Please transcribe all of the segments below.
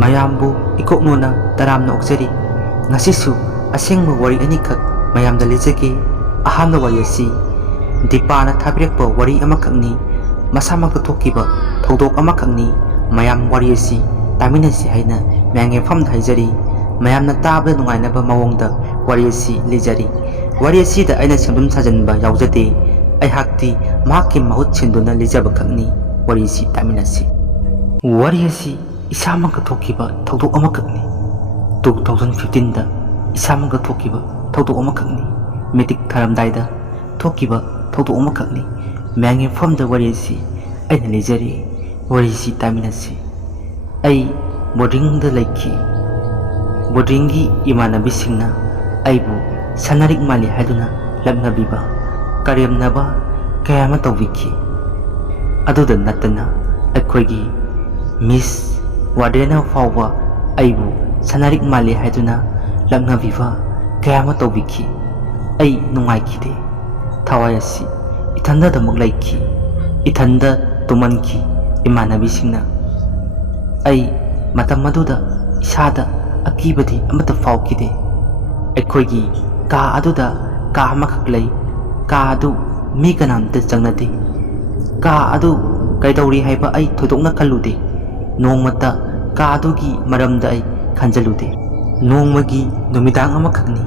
mayambu ikoknona taramna okjari ngasisu asengba wari anikak mayamda lijage ahamna wari asi dipana thabirakpa wari amakakni masamakta thokiba thodok amakakni mayam wari asi taminasi haina myange famda haijari mayamna tabda nungainaba mawongda wari asi lijari wari asi da aina semdum sajanba yaujade aihakti mahakki mahut sinduna lijaba kakni wari asi taminasi wari asi isamangka thokiba thodok amakakni 2015 da isamangka thokiba thodok amakakni medik tharamdaida thokiba thodok amakakni myange famda wari asi aina lijari wari asi taminasi ai boarding da laiki boarding gi imanabi singna aibu sanarik mali haiduna labnabiba karyamnaba kayama tawiki aduda natana akoigi miss wadena fawwa aibu sanarik mali haiduna labnabiba kayama tawiki ai nungaikide thawayasi ithanda damuk laiki ithanda tumanki imanabi singna ai matam aduda isada akibadi amata fawkide akoigi ka aduda ka amakak lay ka adu mi kanamta changnade ka adu kaidawri haiba ai thodokna kallude nongmata ka adugi maramda ai khanjalude nongmagi numidang amakakni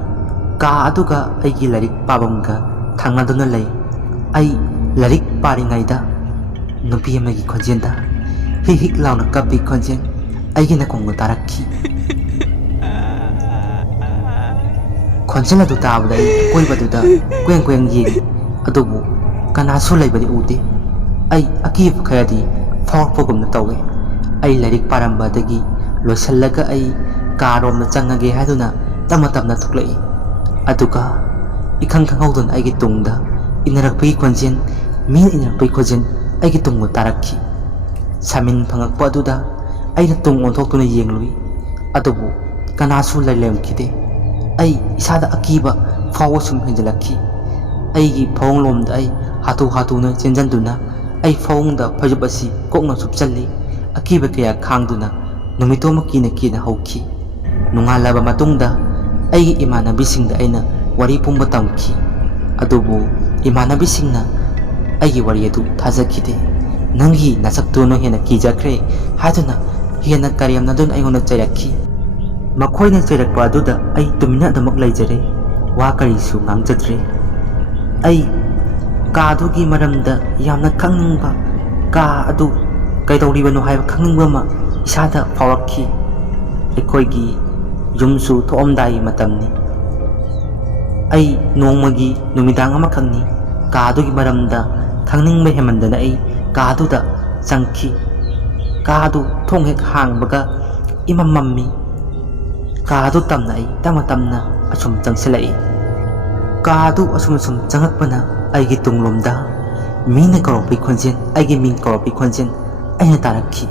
ka aduga aigi larik pabamga thangnaduna lay ai larik paringaida nupi amagi khonjenda hik launa kapi khonjen aigi nakongga tarakki khonjela du tabda ai koibadu da kweng yi adubu kanasu laibadi ude ai akib khayadi phawpogumna tawe ai larik paramba dagi losallaga ai karom na changage haduna tamatamna thuklai aduga ikhang khanghaudun aigi tungda inarakpai khonjen min inarakpai khonjen aigi tungmu tarakki samin phangakpa aduda aina tung onthokuna yenglui adubu kanasu lailemkide ai isada akiba fawa sum henjalakki aigi phawlomda ai hatu na chenjanduna ai phawngda phajabasi kokna supchalli akiba kaya khangduna numitoma kina hauki nungalaba matungda aigi imanabisingda aina wari pumba tamki adubu imanabisingna aigi wari adu thazakide nangi nasaktuno hena kijakre haduna hena karyamnadun aigona chayrakki makoina chayrakpa aduda ai tumina damak laijare wa karisu ngangjadre ai ka adugi maramda yamna khangningba ka adu kaidawribano haiba khangningba ma isada phawrakki ekoigi yumsu thoomdai matamni ai nongmagi numidang amakhangni ka adugi maramda khangningba hemandana ai ka aduda changki ka adu thong hek hangbaga imamammi ka adu tamna ai tamatamna asum changselai ka adu asum changakpana aigi tunglomda mina koropi khonjen aigi min koropi khonjen aina tarakki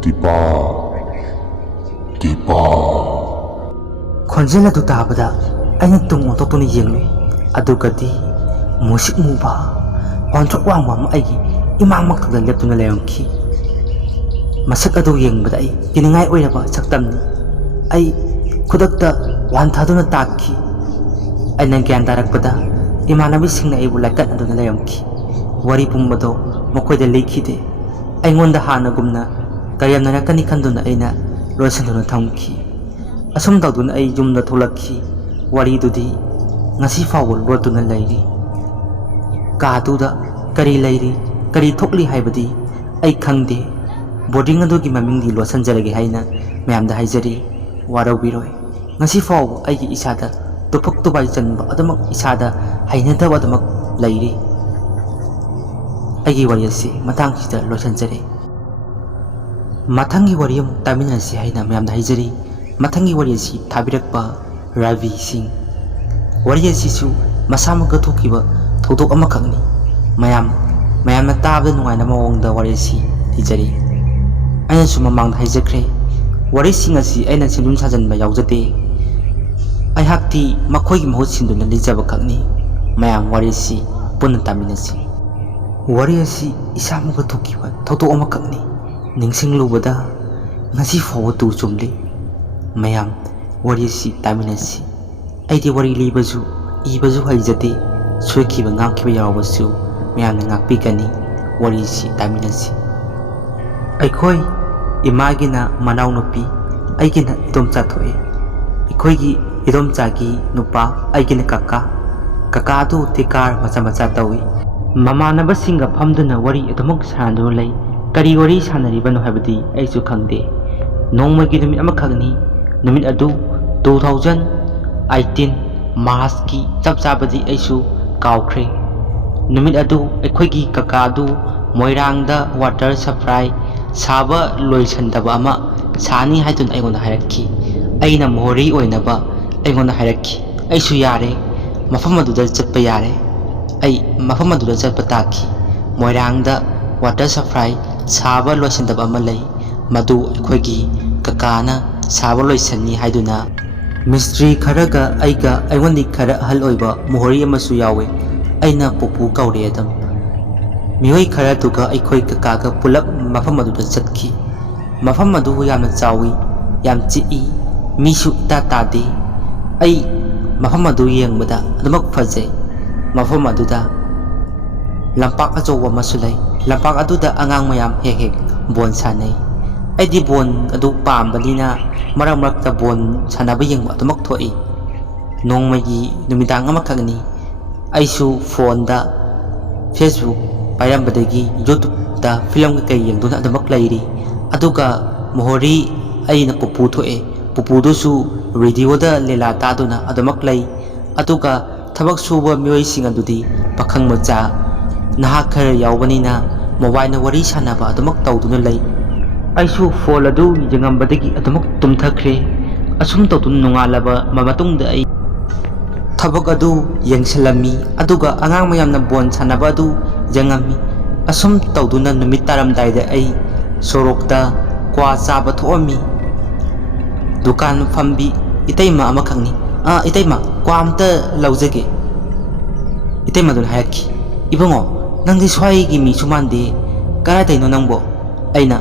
Dipa khonjela du tabada aina tung ontotuni yenglui adugadi musik muba onthok wangma aigi imangmakda leptuna layongki masak adu yengbada ai kiningai oiraba saktamni ai khudakta wanthaduna takki aina gyan tarakpada imanabisingna aibu laikat aduna layamki wari pumbado mokoida leikhide aingonda hanagumna karyamna nakani khanduna aina loisanduna thamki asum tawduna ai jumda tholakki wari dudi ngasi fawo lotuna lairi ka aduda kari lairi kari thokli haibadi ai khangde boarding adugi mamingdi losanjarage haina mayamda haijari warabiroi ngasi fawo aigi isada tupuk tubai chanba adamak isada hainadaba adamak lairi aigi wari asi matang sida losanjare mathangi wari amuk taminasi haina mayamda haijari mathangi wari asi thabirakpa Ravi Singh wari asi su masamaga thokiba thodok amakhakni mayamna tabda nungaina mawongda wari asi lijari aina su mamangda haijakre wari sing asi aina sindum sajanba yaujade aihakti makhoi mahut sinduna lijaba kakni mayam wari si punna taminasi wari asi isamuga thokiba thodok amakakni ningsinglubada ngasi fawa tu chumli mayam wari si taminasi aidi wari libazu ibazu haijate soikiba ngakhiba yawasu mayam ngakpi kani wari si taminasi aikhoi imagina manau nupi aigina idomcha thoe ikhoigi idomcha gi nupa aigina kaka adu tikar macha tawi mamanaba singa phamduna wari adumuk sandu lei kari wari sanaribano habadi aisu khangde nongmagi numit amakhagni numit adu 2018 March ki chapchabadi aisu kawkhre numit adu aikhoigi kaka adu moirangda water supply saba loisandaba ama sani haitun aigona hairakhi aina mohori oinaba aigona hairakhi aisu yare mafam aduda chatpa yare ai mafam aduda chatpa takhi moirangda water supply saba loisandaba ama lei madu aikhoigi kakana saba loisani haiduna mystery kharaga aiga aigoni khara hal oiba mohori amasu yawe aina pupu kaure adam mioi khara tuga aikhoi kaka pulap mafam aduda chatki mafam adu yamna chawi yam chi misu ta tade ai mafam adu yengbada adumak faje mafam aduda lampak ajowa masulai lampak aduda angang mayam hek bon sanai aidi bon adu pambalina marak bon sanaba yengba adumak thoi nongmagi numidang amakhagni aisu phone da Facebook payambadagi YouTube da film ka kay yengduna adumak lairi aduga mohori aina pupu thoe pupu dusu radio da lela taduna adumak lai aduga thabak suba mioi sing adudi pakhang macha naha khara yawbanina mobile na wari sanaba adumak tawduna lai aisu phone adu jengambadagi adumak tumthakre asum tawdun nungalaba mamatungda ai thabak adu yengsalami aduga angang mayamna bon sanaba adu jengami asum tawduna numit taramdai da ai sorokda kwa chaba thoami dukan fambi itaima amakhangni itaima kwa amta laujage itaima dun hayaki ibongo nangdi swai gi mi sumande kara taino nangbo aina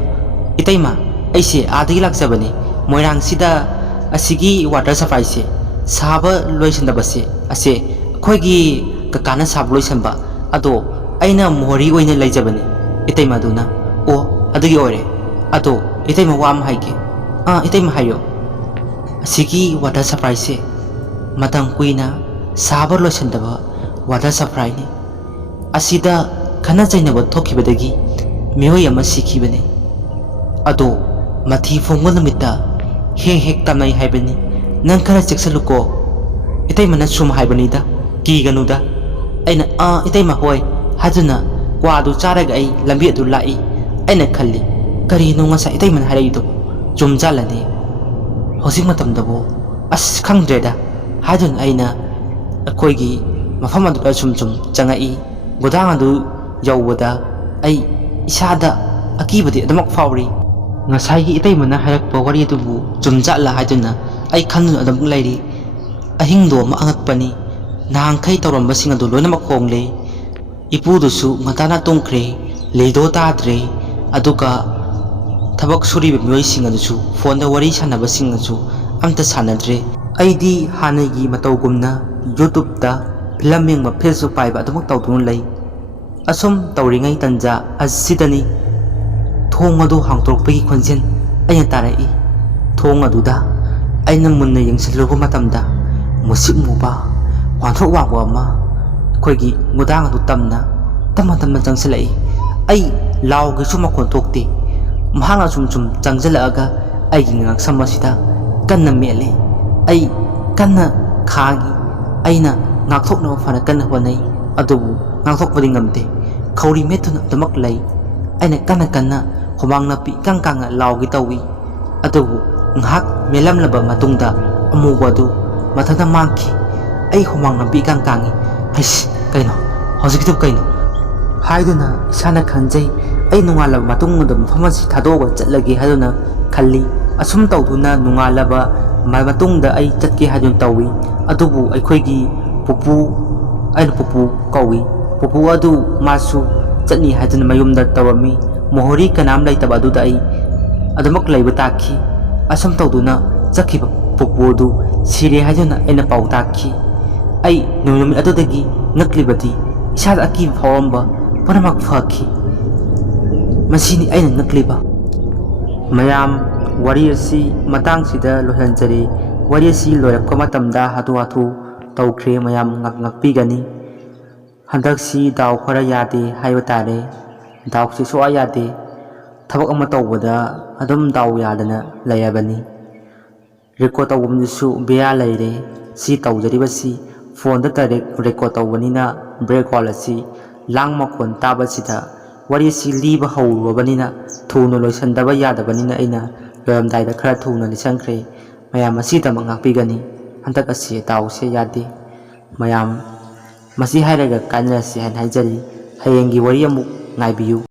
itaima aise adigi lakjabane moirang sida asigi water supply se saba loisandaba se ase khoigi kakana sab loisanba ado aina mohori oina laijabane itaima duna o adagi ore ado itaima wam haige itaima hayo asigi water supply se matang kuina saba loisandaba water supply ni asida khana jainaba thokibadagi mioi ama sikhibane ado mathi phongwa namita hek tamnai haibani nang khara cheksaluko itaima na sum haibani da ki ganuda aina itaima hoi haduna kwadu charaga ai lambi adu lai aina khalli kari no ngasa itaima haido chumjalani hosik matamdabo as khangdreda hadun aina akoigi mafam adu sum changai godang adu yawada ai isada akibadi adamak fawri ngasai gi itaima na harakpa wari adu chumjala haduna ai khanu adam lairi ahingdo ma angakpani nangkhai tawramba sing adu loina makhongle ipudusu ngatana tongkhre leido tadre aduga thabak suri mioi sing adusu phone da wari sanaba sing asu amta sanadre aidi hanagi matawgumna YouTube da film yengma Facebook paiba adumak tawdun lei asum tawringai tanja asidani thong adu hangtorpagi khonjen aina tarai thong aduda aina munna yengsilugo matamda musik muba wanthok wangwa ma khoigi ngodang adu tamna tamma changsalai ai law gi suma kon tokte mahanga chum changjalaga ai gi ngak samasida kanna mele ai kanna khagi aina ngak thokna fana kanna wanai adubu ngak thokpadi ngamte khawri metuna tamak lai aina kanna homangna pi kangkanga law gi tawi adubu ngak melam laba matungda amugwadu mathana mangki ai homangna pi kangkangi hais kaino hojikitub kaino haiduna isana khanjai ai nungalaba matungda mafamasi thadoga chatlagi haduna khalli asum tawduna nungalaba matungda ai chatki hadun tawi adubu aikhoigi pupu aina pupu kawi pupu adu masu chani haduna mayumda tawami mohori kanam laitaba aduda ai ꯑꯗꯨꯃꯛ ꯂꯩꯕ ꯇꯥꯈꯤ꯫ ꯑꯁꯨꯝ ꯇꯧꯗꯨꯅ ꯆꯠꯈꯤꯕ ꯄꯨꯄꯨ ꯑꯗꯨ ꯁꯤꯔꯦ ꯍꯥꯏꯗꯨꯅ ꯑꯩꯅ ꯄꯥꯎ ꯇꯥꯈꯤ꯫ ꯑꯩ ꯅꯨꯃꯤꯠ ꯑꯗꯨꯗꯒꯤ ꯉꯛꯂꯤꯕꯗꯤ ꯏꯁꯥꯗ ꯑꯀꯤꯕ ꯐꯥꯎꯔꯝꯕ ꯄꯨꯝꯅꯃꯛ ꯐꯈꯤ꯫ ꯃꯁꯤꯅꯤ ꯑꯩꯅ ꯉꯛꯂꯤꯕ꯫ ꯃꯌꯥꯝ, ꯋꯥꯔꯤ ꯑꯁꯤ ꯃꯇꯥꯡꯁꯤꯗ ꯂꯣꯏꯁꯤꯟꯖꯔꯦ꯫ ꯋꯥꯔꯤ ꯑꯁꯤ ꯂꯣꯏꯔꯛꯄ ꯃꯇꯝꯗ ꯍꯥꯊꯨ-ꯍꯥꯊꯨ ꯇꯧꯈ꯭ꯔꯦ, ꯃꯌꯥꯝ ꯉꯛꯄꯤꯒꯅꯤ꯫ ꯍꯟꯗꯛꯁꯤ ꯗꯥꯎ ꯈꯔ ꯌꯥꯗꯦ ꯍꯥꯏꯕ ꯇꯥꯔꯦ꯫ ꯗꯥꯎꯁꯤ ꯁꯨꯡꯌꯥ ꯌꯥꯗꯦ꯫ ꯊꯕꯛ ꯑꯃ ꯇꯧꯕꯗ ꯑꯗꯨꯝ ꯗꯥꯎ ꯌꯥꯗꯅ ꯂꯩꯔꯕꯅꯤ꯫ ꯔꯦꯀꯣꯔꯗ ꯇꯧꯐꯝꯗꯨꯁꯨ ꯕꯦꯔꯥ ꯂꯩꯔꯦ꯫ ꯁꯤ ꯇꯧꯖꯔꯤꯕꯁꯤ ꯐꯣꯟꯗ ꯗꯥꯏꯔꯦꯛ ꯔꯦꯀꯣꯔꯗ ꯇꯧꯕꯅꯤꯅ ꯕꯦꯛꯒ꯭ꯔꯥꯎꯟ ꯑꯁꯤ ꯂꯥꯡ ꯃꯈꯣꯟ ꯇꯥꯕꯁꯤꯗ ꯋꯥꯔꯤ ꯑꯁꯤ ꯂꯤꯕ ꯍꯧꯔꯨꯔꯕꯅꯤꯅ ꯊꯨꯅ ꯂꯣꯏꯁꯤꯟꯗꯕ ꯌꯥꯗꯕꯅꯤꯅ ꯑꯩꯅ ꯂꯣꯏꯔꯝꯗꯥꯏꯗ ꯈꯔ ꯊꯨꯅ ꯂꯤꯁꯟꯈ꯭ꯔꯦ꯫ ꯃꯌꯥꯝ ꯃꯁꯤꯗꯃꯛ ꯉꯥꯛꯄꯤꯒꯅꯤ꯫ ꯍꯟꯗꯛ ꯑꯁꯤ ꯗꯥꯎꯁꯦ ꯌꯥꯗꯦ꯫ ꯃꯌꯥꯝ, ꯃꯁꯤ ꯍꯥꯏꯔꯒ ꯀꯥꯏꯅꯔꯁꯤ ꯍꯥꯏꯅ ꯍꯥꯏꯖꯔꯤ꯫ ꯍꯌꯦꯡꯒꯤ ꯋꯥꯔꯤ ꯑꯃꯨꯛ ꯉꯥꯏꯕꯤꯌꯨ꯫